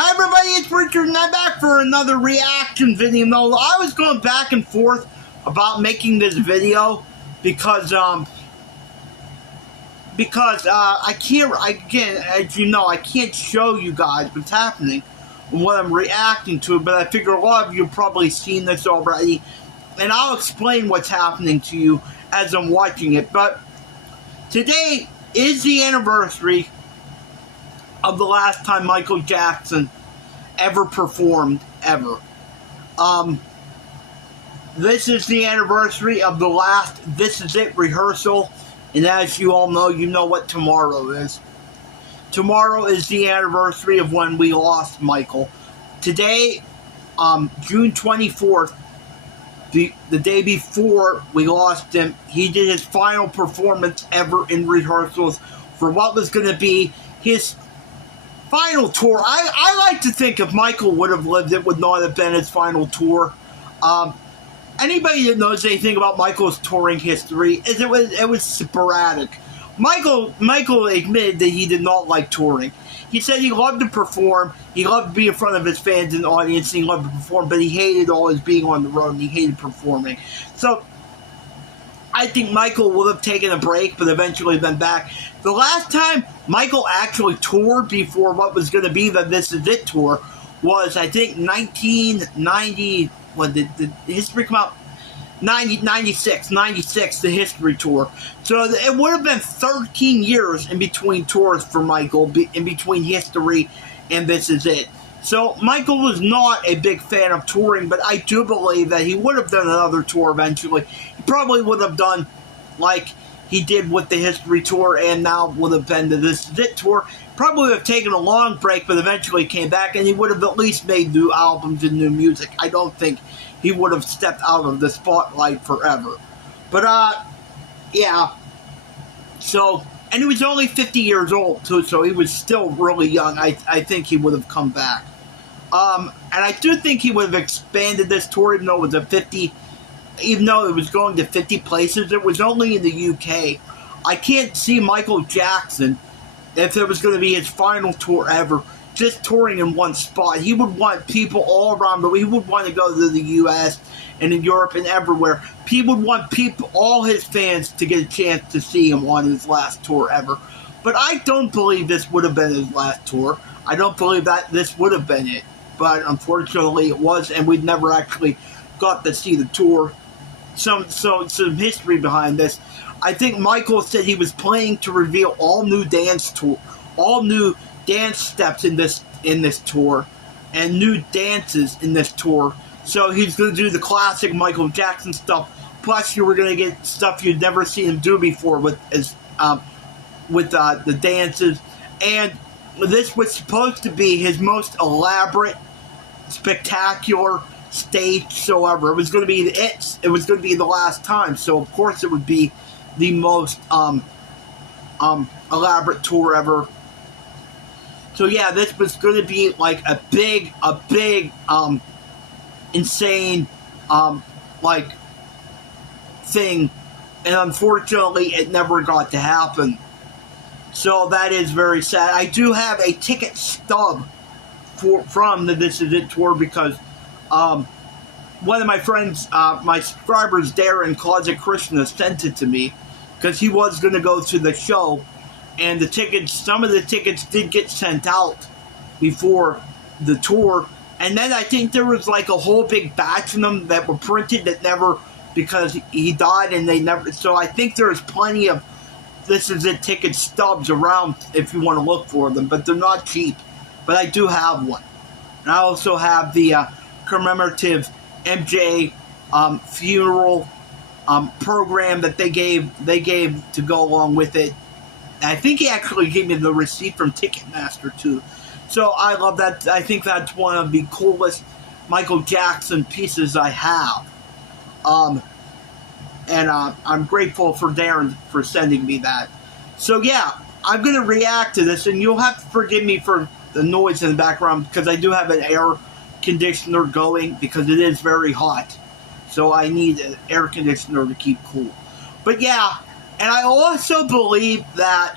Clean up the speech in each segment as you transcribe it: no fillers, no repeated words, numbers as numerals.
Hi everybody, it's Richard and I'm back for another reaction video. No, I was going back and forth about making this video because I can't, again, as you know, I can't show you guys what's happening and what I'm reacting to, but I figure a lot of you have probably seen this already, and I'll explain what's happening to you as I'm watching it. But today is the anniversary of the last time Micheal Jackson ever performed, ever. This is the anniversary of the last This Is It rehearsal, and as you all know, you know what tomorrow is. Tomorrow is the anniversary of when we lost Micheal. Today, June 24th, the day before we lost him, he did his final performance ever in rehearsals for what was going to be his final tour. I like to think if Micheal would have lived, it would not have been his final tour. Anybody that knows anything about Micheal's touring history, it was sporadic. Micheal admitted that he did not like touring. He said he loved to perform, he loved to be in front of his fans and audience, and he loved to perform, but he hated always being on the road, and he hated performing. So, I think Micheal would have taken a break, but eventually been back. The last time Micheal actually toured before what was going to be the This Is It tour was, I think, 1990. When did the history come out? 96, the history tour. So it would have been 13 years in between tours for Micheal, in between history and This Is It. So Micheal was not a big fan of touring, but I do believe that he would have done another tour eventually. He probably would have done like he did with the history tour, and now would have been the This Is It tour. Probably would have taken a long break, but eventually came back, and he would have at least made new albums and new music. I don't think he would have stepped out of the spotlight forever. But, yeah. So, and he was only 50 years old, too, so he was still really young. I think he would have come back. And I do think he would have expanded this tour, even though it was even though it was going to 50 places. It was only in the UK. I can't see Micheal Jackson, if it was going to be his final tour ever, just touring in one spot. He would want people all around, but he would want to go to the US and in Europe and everywhere. He would want people, all his fans, to get a chance to see him on his last tour ever. But I don't believe this would have been his last tour. I don't believe that this would have been it. But unfortunately it was, and we've never actually got to see the tour. Some history behind this. I think Micheal said he was planning to reveal all new dance steps in this tour, and new dances in this tour. So he's going to do the classic Micheal Jackson stuff. Plus, you were going to get stuff you'd never seen him do before with the dances. And this was supposed to be his most elaborate, spectacular stage show ever. It was going to be it was going to be the last time. So of course it would be the most elaborate tour ever. So yeah, this was going to be like a big, insane, like thing, and unfortunately, it never got to happen. So that is very sad. I do have a ticket stub from the This Is It tour because one of my friends, my subscribers, Darren Closet Krishna, sent it to me because he was going to go to the show. And the tickets, some of the tickets did get sent out before the tour. And then I think there was like a whole big batch of them that were printed that never, because he died and they never, so I think there's plenty of This Is It ticket stubs around if you want to look for them, but they're not cheap. But I do have one. And I also have the commemorative MJ funeral program that they gave to go along with it. I think he actually gave me the receipt from Ticketmaster, too. So I love that. I think that's one of the coolest Micheal Jackson pieces I have. And I'm grateful for Darren for sending me that. So yeah, I'm going to react to this, and you'll have to forgive me for the noise in the background because I do have an air conditioner going because it is very hot. So I need an air conditioner to keep cool. But yeah, and I also believe that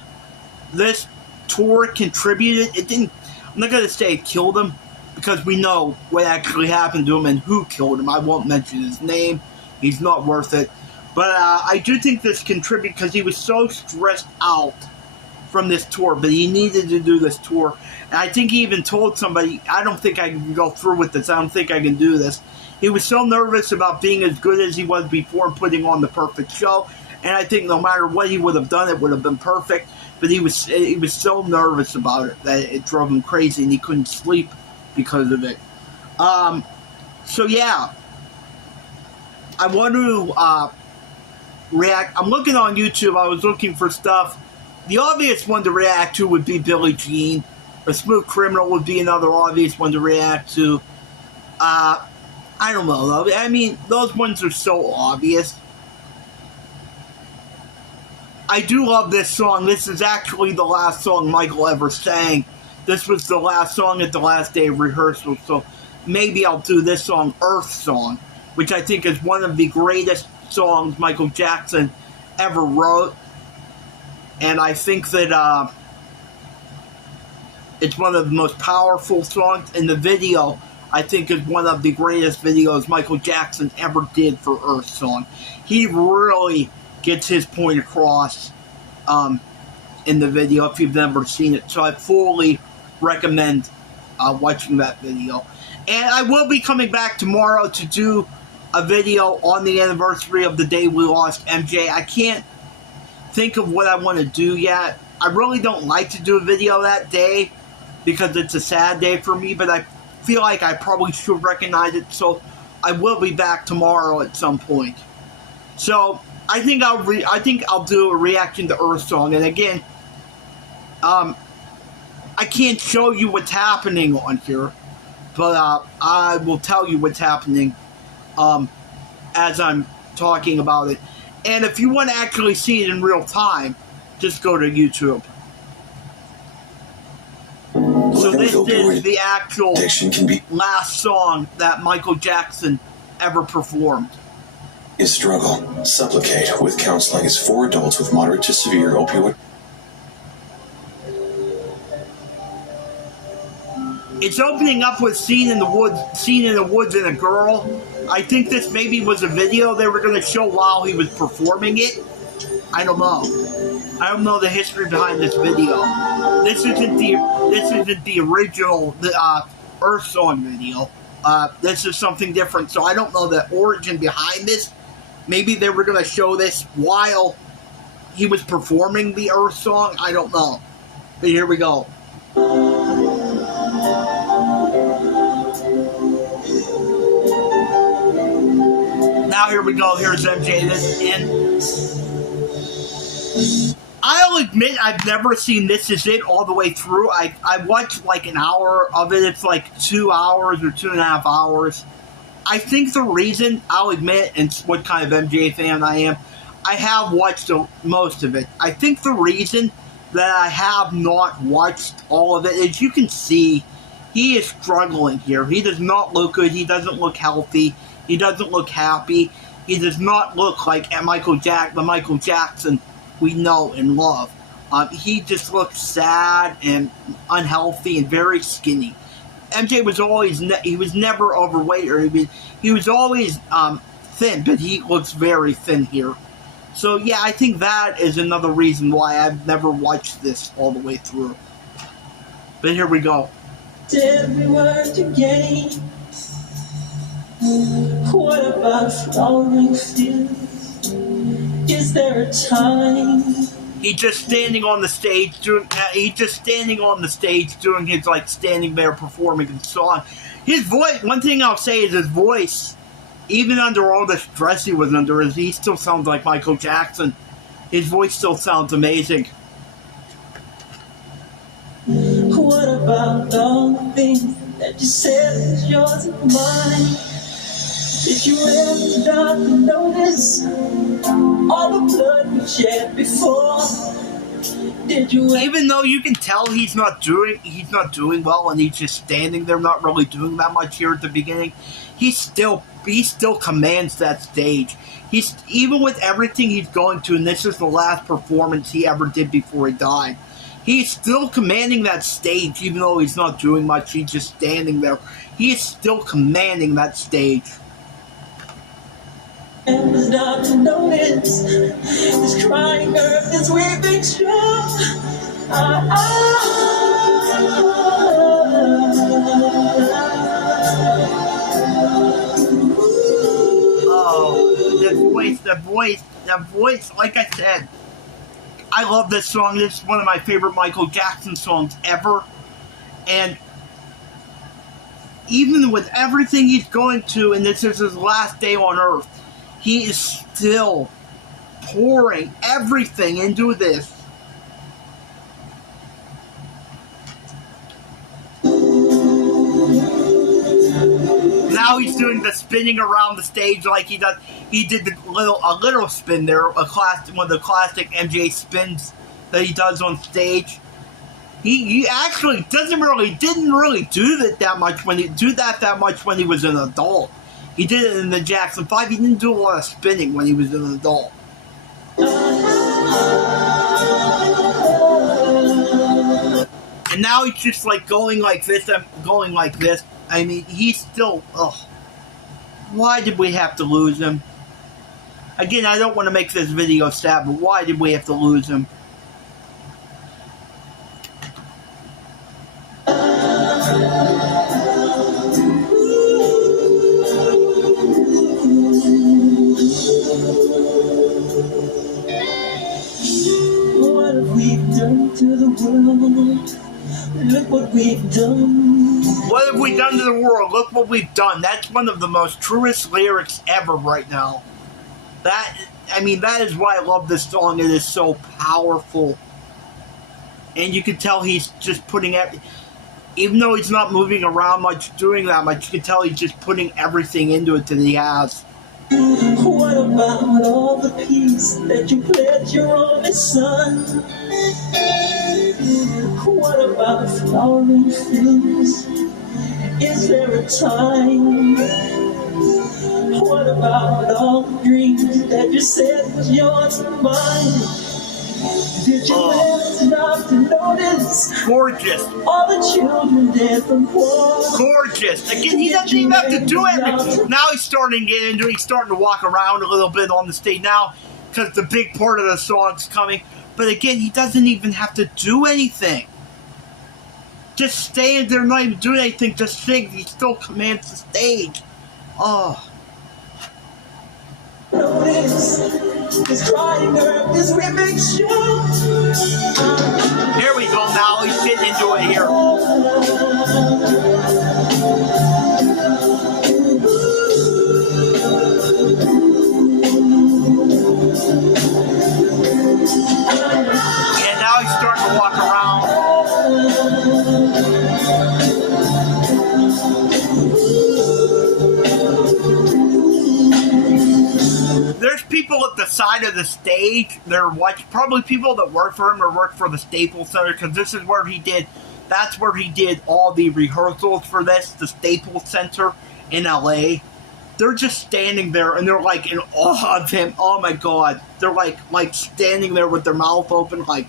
this tour contributed. It didn't. I'm not going to say it killed him, because we know what actually happened to him and who killed him. I won't mention his name. He's not worth it. But I do think this contributed, because he was so stressed out from this tour, but he needed to do this tour. And I think he even told somebody, I don't think I can go through with this. I don't think I can do this. He was so nervous about being as good as he was before and putting on the perfect show. And I think no matter what he would have done, it would have been perfect. But he was so nervous about it that it drove him crazy, and he couldn't sleep because of it. So yeah, I want to react. I'm looking on YouTube. I was looking for stuff. The obvious one to react to would be Billie Jean. A Smooth Criminal would be another obvious one to react to. I don't know, though. I mean, those ones are so obvious. I do love this song. This is actually the last song Micheal ever sang. This was the last song at the last day of rehearsal, so maybe I'll do this song, Earth Song, which I think is one of the greatest songs Micheal Jackson ever wrote. And I think that it's one of the most powerful songs. In the video, I think is one of the greatest videos Micheal Jackson ever did for Earth Song. He really gets his point across in the video if you've never seen it. So I fully recommend watching that video. And I will be coming back tomorrow to do a video on the anniversary of the day we lost MJ. I can't think of what I want to do yet. I really don't like to do a video that day because it's a sad day for me, but I feel like I probably should recognize it, so I will be back tomorrow at some point. So I think I'll do a reaction to Earth Song, and again, I can't show you what's happening on here, but I will tell you what's happening as I'm talking about it. And if you want to actually see it in real time, just go to YouTube. So this is the actual last song that Micheal Jackson ever performed. His struggle, supplicate with counseling is for adults with moderate to severe opioid. It's opening up with Scene in the Woods and a girl. I think this maybe was a video they were going to show while he was performing it. I don't know. I don't know the history behind this video. This isn't the original Earth Song video. This is something different, so I don't know the origin behind this. Maybe they were going to show this while he was performing the Earth Song. I don't know. But here we go. Now here we go. Here's MJ. I'll admit I've never seen This Is It all the way through. I watched like an hour of it. It's like 2 hours or 2.5 hours. I think the reason, I'll admit, and what kind of MJ fan I am, I have watched most of it. I think the reason that I have not watched all of it is you can see he is struggling here. He does not look good. He doesn't look healthy. He doesn't look happy. He does not look like the Micheal Jackson we know and love. He just looks sad and unhealthy and very skinny. MJ was he was never overweight, or he was always thin, but he looks very thin here. So yeah, I think that is another reason why I've never watched this all the way through. But here we go. Every word you gave. What about flowering fields? Is there a time? He's just standing on the stage doing. His like standing there performing the song. His voice. One thing I'll say is his voice. Even under all the stress he was under, he still sounds like Micheal Jackson. His voice still sounds amazing. What about all the things that you said was yours and mine? Did you ever stop to notice all the blood we shed before? Did you even though you can tell he's not doing well, and he's just standing there not really doing that much here at the beginning, he still commands that stage. Even with everything he's going to, and this is the last performance he ever did before he died, He's still commanding that stage, even though he's not doing much. He's just standing there. He is still commanding that stage. And was not to notice this crying earth is weeping strong. Oh, that voice, like I said, I love this song. This is one of my favorite Micheal Jackson songs ever. And even with everything he's going to, and this is his last day on earth, he is still pouring everything into this. Now he's doing the spinning around the stage like he does. He did a little spin there, one of the classic MJ spins that he does on stage. He actually didn't really do that much when he was an adult. He did it in the Jackson 5. He didn't do a lot of spinning when he was an adult. And now he's just like going like this and going like this. I mean, he's still, why did we have to lose him? Again, I don't want to make this video sad, but why did we have to lose him? What have we done to the world? Look what we've done. What have we done to the world? Look what we've done. That's one of the most truest lyrics ever right now. That is why I love this song. It is so powerful. And you can tell he's just putting even though he's not moving around much, doing that much, you can tell he's just putting everything into it that he has. What about all the peace that you pledged your only son? What about flowering fields? Is there a time? What about all the dreams that you said was yours and mine? Did you ever stop to notice? Gorgeous. All the children dead from war. Gorgeous. Again, he doesn't even have to do everything. Now he's starting to get into it. He's starting to walk around a little bit on the stage now because the big part of the song's coming. But again, he doesn't even have to do anything. Just stand there, not even doing anything, just sing. He still commands the stage. Oh. Notice this crying earth is weeping strong. Here we go now. He's getting into it here. And now he's starting to walk around. There's people at the side of the stage. They're probably people that work for him or work for the Staples Center, because this is where he did. That's where he did all the rehearsals for this, the Staples Center in LA. They're just standing there and they're like in awe of him. Oh my God! They're like standing there with their mouth open, like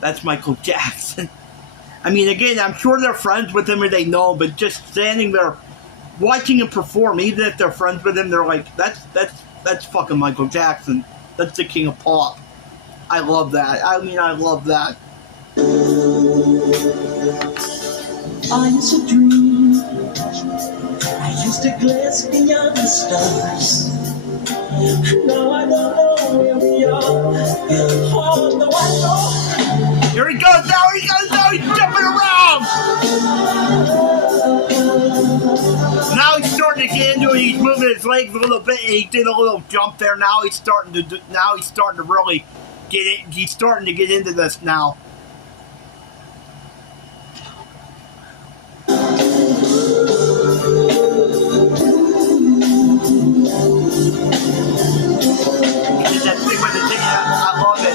that's Micheal Jackson. I mean, again, I'm sure they're friends with him or they know, but just standing there, watching him perform, even if they're friends with him, they're like, that's fucking Micheal Jackson. That's the king of pop. I love that. I mean, I love that. I used to dream. I used to glance beyond the stars. Now I don't know where we are. Oh, no, I know. Here he goes now. He's jumping around. Now he's starting to get into it. He's moving his legs a little bit, and he did a little jump there. Now he's starting to really get it. He's starting to get into this now. He did that thing with the thing. I love it.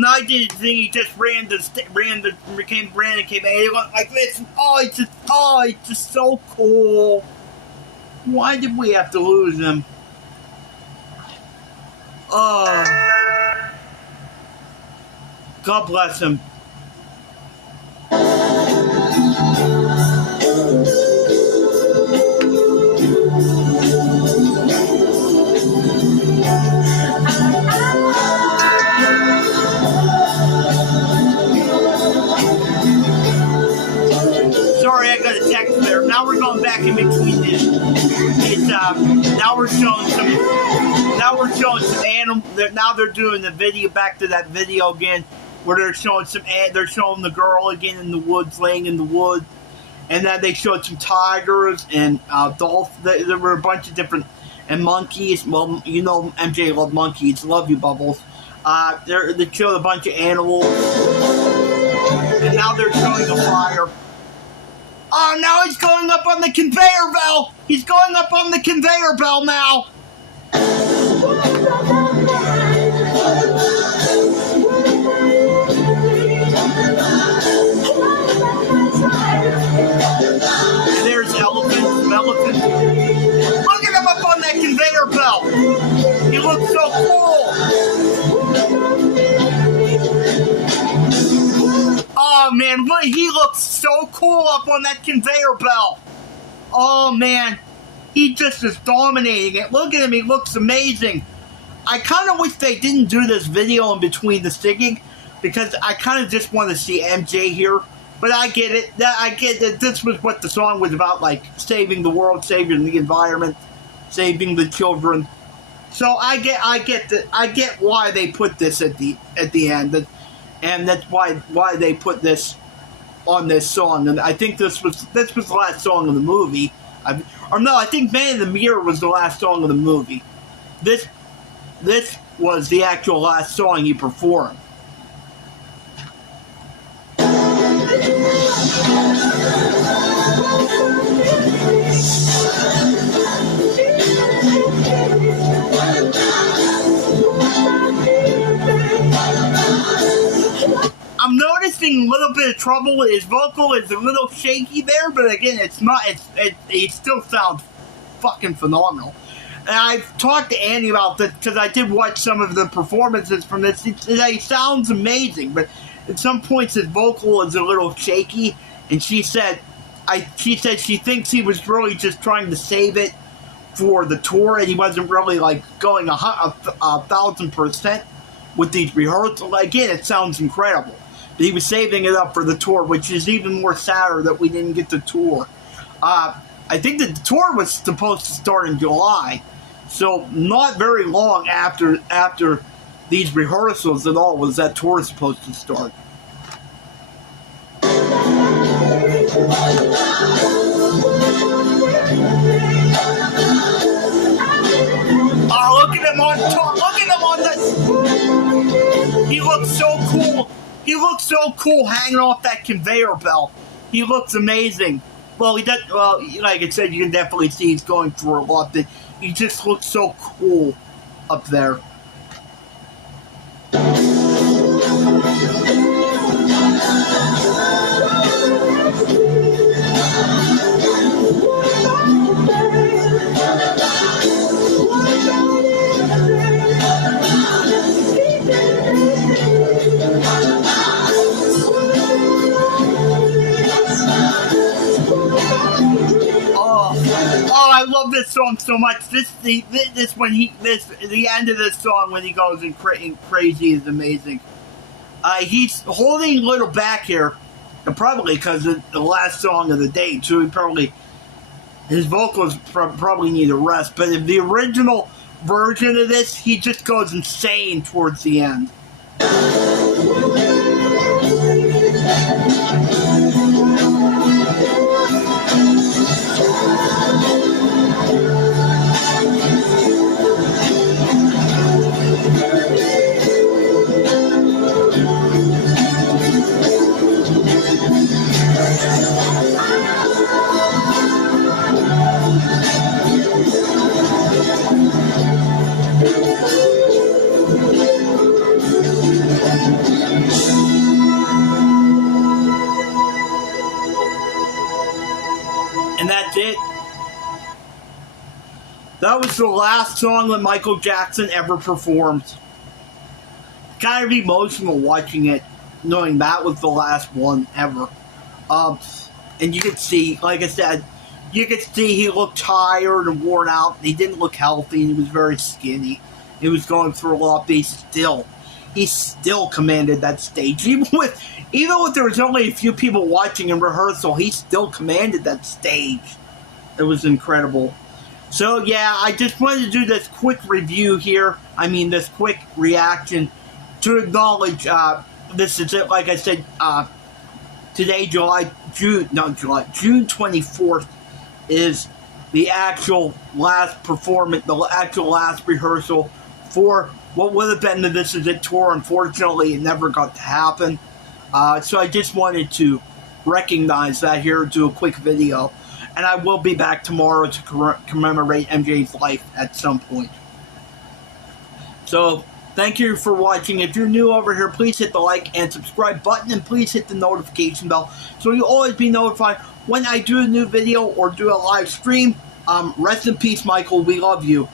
Now I did a thing just ran came and he looked like this. And, it's just so cool. Why did we have to lose him? God bless him. Sorry, I got a text there. Now we're going back in between this. Now we're showing some animal. Now they're doing the video, back to that video again, where they're showing the girl again in the woods, laying in the woods, and then they showed some tigers and dolphins. There were a bunch of different, and monkeys. Well, you know MJ loved monkeys. Love you, Bubbles. They showed a bunch of animals, and now they're showing a fire. Oh, now he's going up on the conveyor belt. He's going up on the conveyor belt now. There's elephants. Look at him up on that conveyor belt. He looks so cool. Oh man, look, he looks so cool up on that conveyor belt. Oh man, he just is dominating it. Look at him, he looks amazing. I kind of wish they didn't do this video in between the singing, because I kind of just want to see MJ here. But I get it. I get that this was what the song was about, like saving the world, saving the environment, saving the children. So I get why they put this at the end, and that's why they put this on this song. And I think this was the last song of the movie. I think Man in the Mirror was the last song of the movie. This was the actual last song he performed. I'm noticing a little bit of trouble. His vocal is a little shaky there, but again, it's not. It still sounds fucking phenomenal. And I've talked to Annie about this because I did watch some of the performances from this. It sounds amazing, but at some points his vocal is a little shaky. And she said she thinks he was really just trying to save it for the tour, and he wasn't really like going 1,000% with these rehearsals. Again, it sounds incredible. But he was saving it up for the tour, which is even more sadder that we didn't get the tour. I think that the tour was supposed to start in July, so not very long after these rehearsals at all was that tour supposed to start. Oh, look at him on top! Look at him on the. He looks so cool. He looks so cool hanging off that conveyor belt. He looks amazing. Well, he does. Well, like I said, you can definitely see he's going through a lot. But he just looks so cool up there. I love this song so much. The end of this song when he goes and crazy is amazing. He's holding a little back here, and probably because of the last song of the day too. His vocals probably need a rest. But in the original version of this, he just goes insane towards the end. And that's it. That was the last song that Micheal Jackson ever performed. Kind of emotional watching it, knowing that was the last one ever. And you could see, like I said, you could see he looked tired and worn out. He didn't look healthy, and he was very skinny. He was going through a lot, but he still commanded that stage. Even with there was only a few people watching in rehearsal, he still commanded that stage. It was incredible. So yeah, I just wanted to do this quick review here. this quick reaction to acknowledge this is it. Like I said, today, June 24th is the actual last performance, the actual last rehearsal for what would have been the This Is It tour. Unfortunately, it never got to happen. So I just wanted to recognize that here, do a quick video. And I will be back tomorrow to commemorate MJ's life at some point. So, thank you for watching. If you're new over here, please hit the like and subscribe button, and please hit the notification bell so you'll always be notified when I do a new video or do a live stream. Rest in peace, Micheal. We love you.